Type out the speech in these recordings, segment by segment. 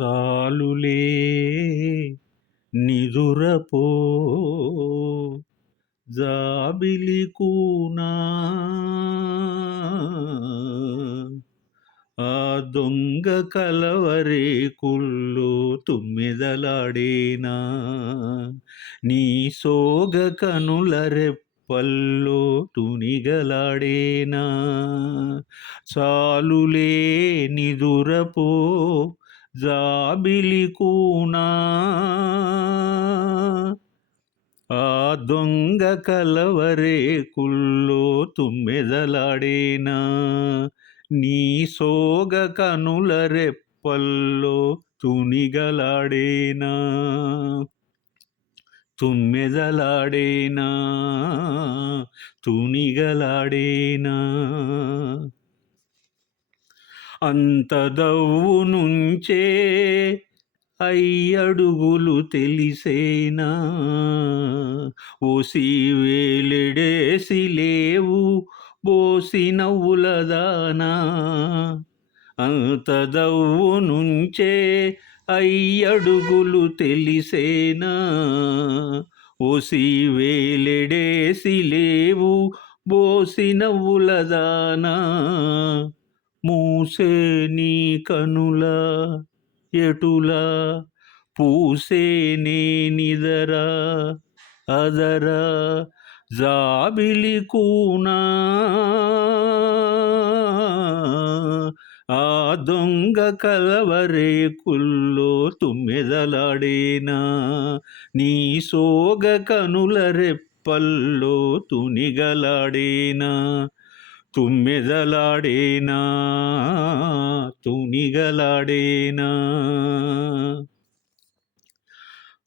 చాలులే నిదురపో. జాబిలి కూనా? ఆ దొంగ కలవరే కుళ్ళు తుమ్మెదలాడేనా? నీ సోగ కనుల రెప్పల్లో తునిగలాడేనా? చాలులే నిదురపో. జాబిలి కూనా? ఆ దొంగ కలవరే కుల్లో తుమ్మెదలాడేనా? నీ సోగ కనుల రెప్పల్లో తునిగలాడేనా? తుమ్మెదలాడేనా? తునిగలాడేనా? అంత దవ్వు నుంచే అయ్యడుగులు తెలిసేనా? ఓసి వేలెడేసి లేవు బోసి నవ్వులదానా? అంత దవ్వు నుంచే అయ్యడుగులు తెలిసేనా? ఓసి వేలెడేసి లేవు బోసి నవ్వులదానా? మూసే నీ కనుల ఎటులా పూసే నిదరా అదరా జాబిలి కూనా? ఆ దొంగ కలవరేకుల్లో తుమ్మెదలాడేనా? నీ సోగ కనుల రెప్పల్లో తునిగలాడేనా? తుమ్మెదలాడేనా తునిగలాడేనా?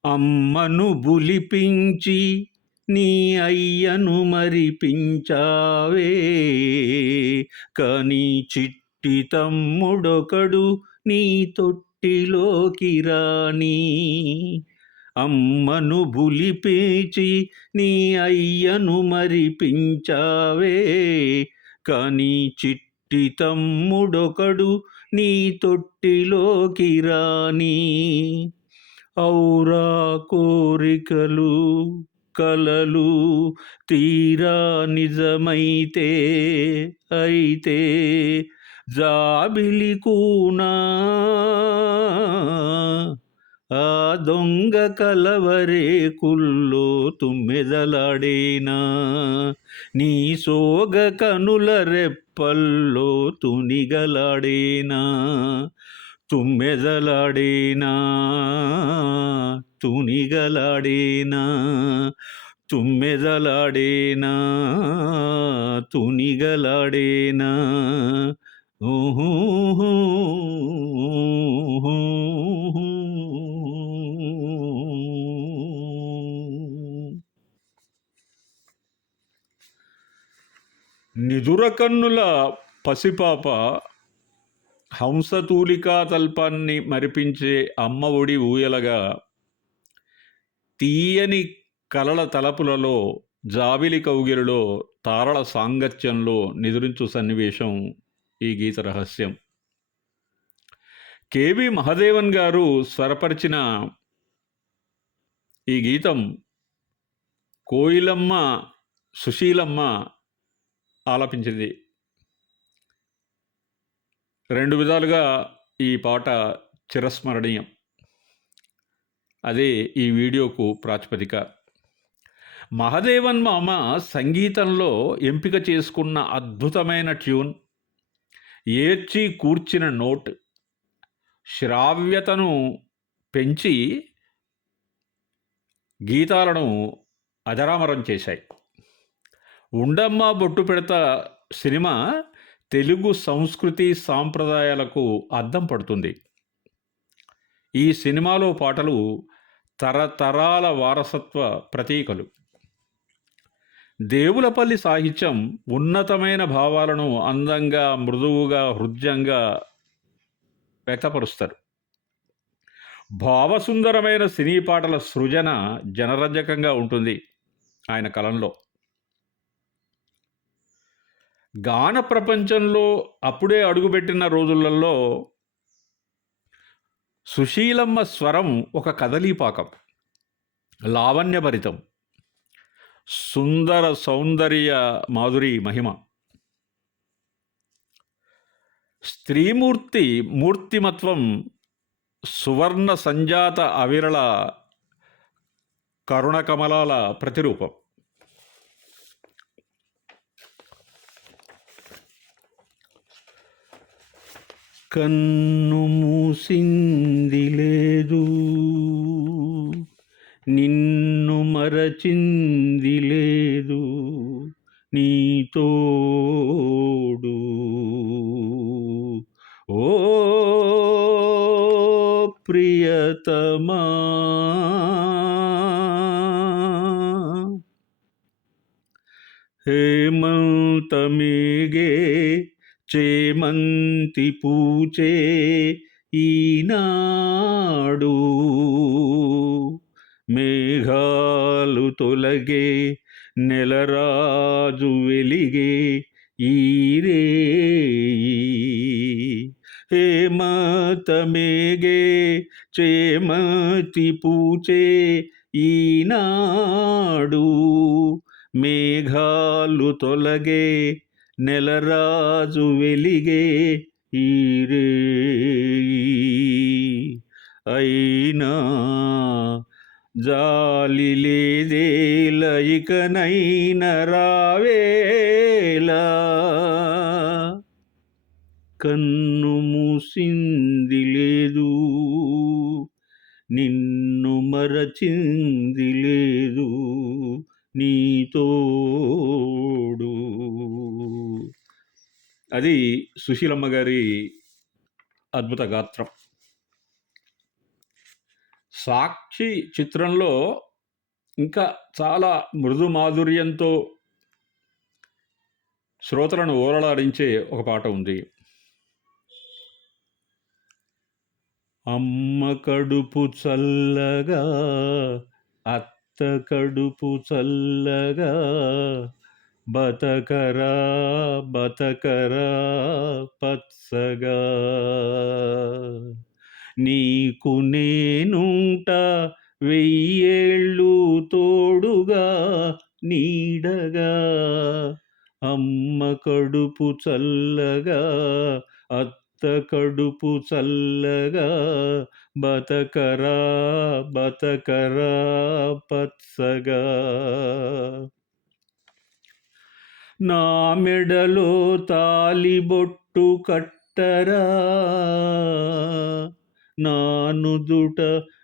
అమ్మను బులిపించి నీ అయ్యను మరిపించావే. కానీ చిట్టి తమ్ముడొకడు నీ తొట్టిలోకి రాని. అమ్మను బులిపేచి నీ అయ్యను మరిపించావే. కానీ చిట్టి తమ్ముడొకడు నీ తొట్టిలోకి రాని. ఔరా కోరికలు కలలు తీరా నిజమైతే అయితే జాబిలి కూనా? ఆ దొంగ కలవరే కుల్లో తుమ్మెదలాడేనా? నీ సోగ కనుల రెప్పల్లో తునిగలాడేనా? తుమ్మెదలాడేనా? తునిగలాడేనా? తుమ్మెదలాడేనా? తునిగలాడేనా? ఊహూ నిదురకన్నుల పసిపాప హంసతూలికా తల్పాన్ని మరిపించే అమ్మ ఒడి ఊయలగా తీయని కలల తలపులలో జాబిలి కౌగిలిలో తారళ సాంగత్యంలో నిదురించు సన్నివేశం ఈ గీత రహస్యం. కేవి మహదేవన్ గారు స్వరపరిచిన ఈ గీతం కోయిలమ్మ సుశీలమ్మ ఆలపించింది. రెండు విధాలుగా ఈ పాట చిరస్మరణీయం. అదే ఈ వీడియోకు ప్రాతిపదిక. మహదేవన్ మామ సంగీతంలో ఎంపిక చేసుకున్న అద్భుతమైన ట్యూన్. ఏర్చి కూర్చిన నోట్. శ్రావ్యతను పెంచి గీతాలను అజరామరం చేశాయి. ఉండమ్మ బొట్టు పెడత సినిమా తెలుగు సంస్కృతి సాంప్రదాయాలకు అద్దం పడుతుంది. ఈ సినిమాలో పాటలు తరతరాల వారసత్వ ప్రతీకలు. దేవులపల్లి సాహిత్యం ఉన్నతమైన భావాలను అందంగా మృదువుగా హృద్యంగా వ్యక్తపరుస్తారు. భావసుందరమైన సినీ పాటల సృజన జనరంజకంగా ఉంటుంది ఆయన కలంలో గాన ప్రపంచంలో అప్పుడే అడుగుపెట్టిన రోజులలో సుశీలమ్మ స్వరం ఒక కదలీపాకం లావణ్యభరితం సుందర సౌందర్య మాధురి మహిమ. స్త్రీమూర్తి మూర్తిమత్వం సువర్ణ సంజాత అవిరళ కరుణకమలాల ప్రతిరూపం. కన్ను మూసింది లేదు. నిన్ను మరచింది లేదు. నీ తోడు. ఓ ప్రియతమా. హేమంతమిగే చేమంతి పూచే ఈనాడు. మేఘాలు తొలగే నెలరాజు వెలిగే ఈరే హేమతమేగే చేమతి పూచే ఈనాడు. మేఘాలు తొలగే నెలరాజు వెలిగే ఈరే అయినా జాలి లేదేల ఇకనైన రావేలా కన్ను మూసింది లేదు నిన్ను మరచింది లేదు నీతోడు అది సుశీలమ్మ గారి అద్భుత గాత్రం. సాక్షి చిత్రంలో ఇంకా చాలా మృదు మాధుర్యంతో శ్రోతలను ఓరలాడించే ఒక పాట ఉంది. అమ్మ కడుపు చల్లగా అత్త కడుపు చల్లగా బతకరా బతకరా పత్సగా. నీకు నేనుంట వెయ్యేళ్ళు తోడుగా నీడగా. అమ్మ కడుపు చల్లగా అత్త కడుపు చల్లగా. బతకరా బతకరా పత్సగా. నా మెడలో తాలిబొట్టు కట్టరా. నా నుదుట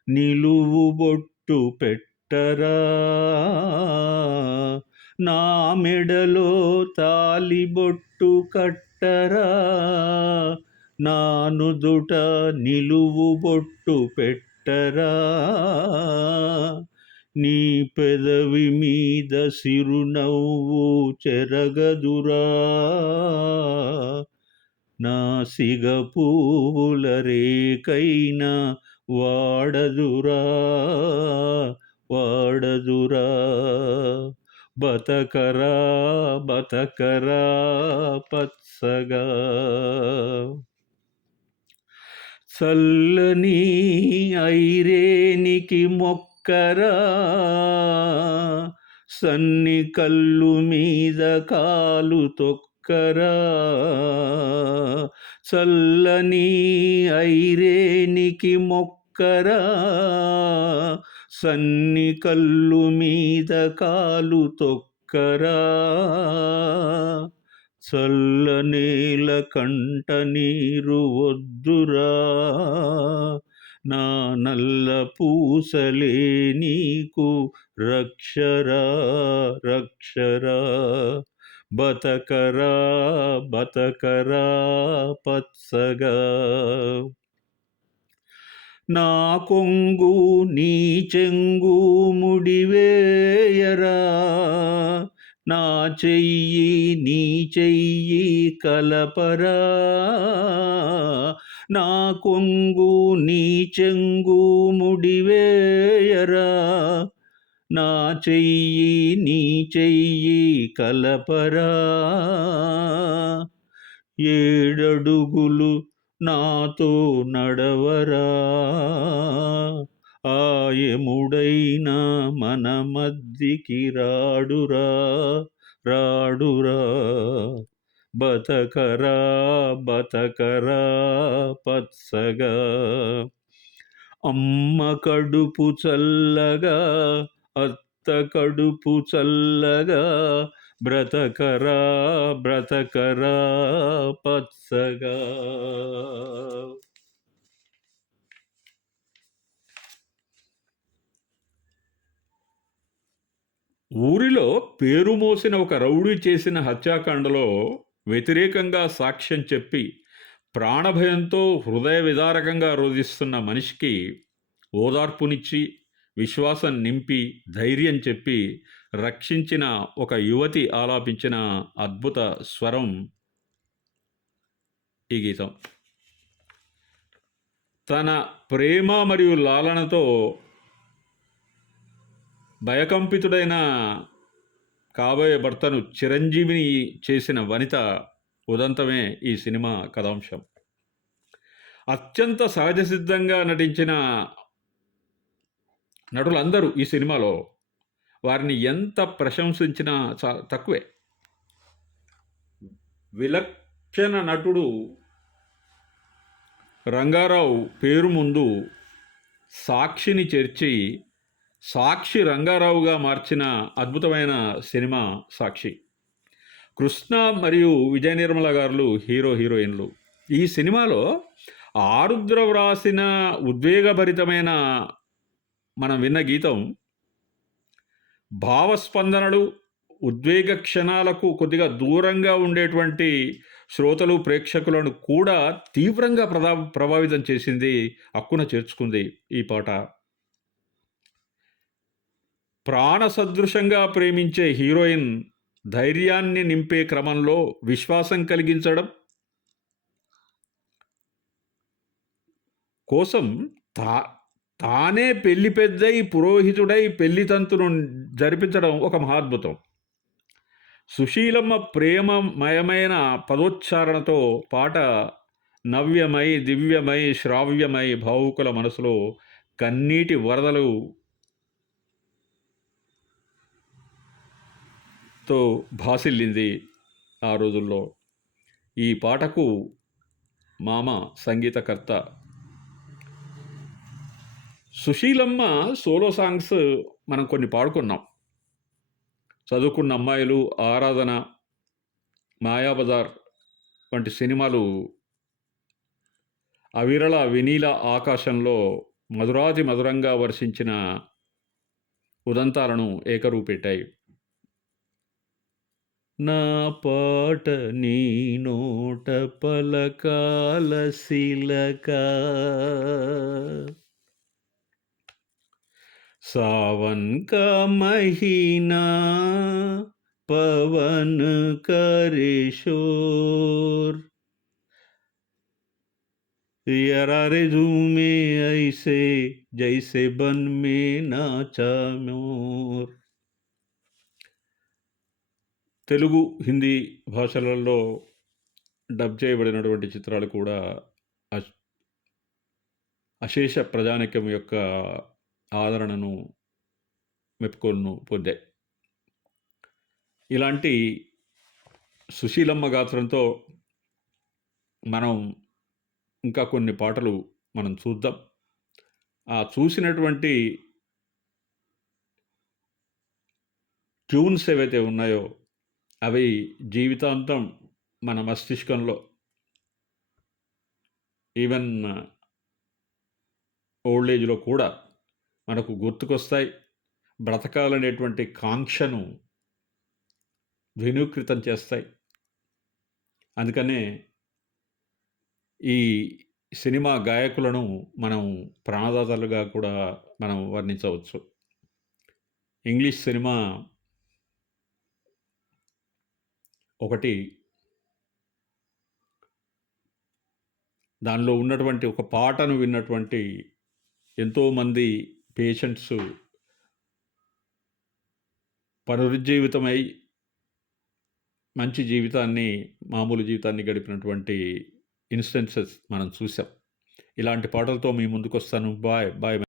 నిలువు బొట్టు పెట్టరా. నా మెడలో తాలిబొట్టు కట్టరా. నా నుదుట నిలువు బొట్టు పెట్టరా. నీ పెదవి మీద సిరునవ్వు చెరగదురా. నా సిగపూల రేకైనా వాడదురా వాడదురా. బతకరా బతకరా పత్సగా చల్లని ఐరేనికి మొక్క మొక్కరా సన్ని కళ్ళు మీద కాలు తొక్కరా చల్లని ఐరేనికి మొక్కరా సన్ని కళ్ళు మీద కాలు తొక్కరా చల్లనేల కంట నీరు వద్దురా నా నల్ల పూసలే నీకు రక్షరా రక్షరా. బతకరా బతకరా పత్సగా. నా కొంగు నీ చెంగు ముడివేయరా. నా చెయ్యి నీ చెయ్యి కలపరా. నా కొంగు నీ చెంగు ముడివేయరా. నా చెయ్యి నీ చెయ్యి కలపరా. ఏడడుగులు నాతో నడవరా. ఆయముడైనా మన మధ్యకి రాడురా రాడురా. బతకరా బతకరా పచ్చగా అమ్మ కడుపు చల్లగా అత్త కడుపు చల్లగా. బ్రతకరా బ్రతకరా పచ్చగా ఊరిలో పేరు మోసిన ఒక రౌడీ చేసిన హత్యాకాండలో వ్యతిరేకంగా సాక్ష్యం చెప్పి ప్రాణభయంతో హృదయ విదారకంగా రోధిస్తున్న మనిషికి ఓదార్పునిచ్చి విశ్వాసం నింపి ధైర్యం చెప్పి రక్షించిన ఒక యువతి ఆలాపించిన అద్భుత స్వరం ఈ గీతం. తన ప్రేమ మరియు లాలనతో భయకంపితుడైన కాబోయే భర్తను చిరంజీవిని చేసిన వనిత ఉదంతమే ఈ సినిమా కథాంశం. అత్యంత సహజ సిద్ధంగా నటించిన నటులందరూ ఈ సినిమాలో వారిని ఎంత ప్రశంసించినా చా తక్కువే. విలక్షణ నటుడు రంగారావు పేరు ముందు సాక్షిని చేర్చి సాక్షి రంగారావుగా మార్చిన అద్భుతమైన సినిమా సాక్షి. కృష్ణ మరియు విజయ నిర్మల గారులు హీరో హీరోయిన్లు. ఈ సినిమాలో ఆరుద్ర వ్రాసిన ఉద్వేగభరితమైన మనం విన్న గీతం భావస్పందనలు ఉద్వేగ క్షణాలకు కొద్దిగా దూరంగా ఉండేటువంటి శ్రోతలు ప్రేక్షకులను కూడా తీవ్రంగా ప్రదా ప్రభావితం చేసింది హక్కున చేర్చుకుంది ఈ పాట. ప్రాణ సదృశంగా ప్రేమించే హీరోయిన్ ధైర్యాన్ని నింపే క్రమంలో విశ్వాసం కలిగించడం కోసం తా తానే పెళ్ళి పెద్దై పురోహితుడై పెళ్ళి తంతును జరిపించడం ఒక మహాద్భుతం. సుశీలమ్మ ప్రేమమయమైన పదోచ్చారణతో పాట నవ్యమై దివ్యమై శ్రావ్యమై భావుకుల మనసులో కన్నీటి వరదలు తో భాసిల్లింది ఆ రోజుల్లో. ఈ పాటకు మామ సంగీతకర్త సుశీలమ్మ సోలో సాంగ్స్ మనం కొన్ని పాడుకున్నాం. చదువుకున్న అమ్మాయిలు ఆరాధన మాయాబజార్ వంటి సినిమాలు అవిరళ వినీల ఆకాశంలో మధురాతి మధురంగా వర్షించిన ఉదంతాలను ఏకరూపెట్టాయి. నా పాట నీ నోట పలకాల శిలక सावन का महीना पवन करे शोर यरा रे झूमे ऐसे जैसे बन में नाचा मोर తెలుగు హిందీ భాషలలో డబ్ చేయబడినటువంటి చిత్రాలు కూడా అశేష ప్రజానికం యొక్క ఆదరణను మెప్పుకోలను పొందాయి. ఇలాంటి సుశీలమ్మ గాత్రంతో మనం ఇంకా కొన్ని పాటలు మనం చూద్దాం. ఆ చూసినటువంటి ట్యూన్స్ ఏవైతే ఉన్నాయో అవి జీవితాంతం మన మస్తిష్కంలో ఈవెన్ ఓల్డ్ ఏజ్లో కూడా మనకు గుర్తుకొస్తాయి. బ్రతకాలనేటువంటి కాంక్షను ధ్వనీకృతం చేస్తాయి. అందుకనే ఈ సినిమా గాయకులను మనం ప్రాణదాతలుగా కూడా మనం వర్ణించవచ్చు. ఇంగ్లీష్ సినిమా ఒకటి దానిలో ఉన్నటువంటి ఒక పాటను విన్నటువంటి ఎంతోమంది పేషెంట్స్ పునరుజ్జీవితమై మంచి జీవితాన్ని మామూలు జీవితాన్ని గడిపినటువంటి ఇన్స్టెన్సెస్ మనం చూసాం ఇలాంటి పాటలతో మీ ముందుకు వస్తాను బాయ్ బాయ్.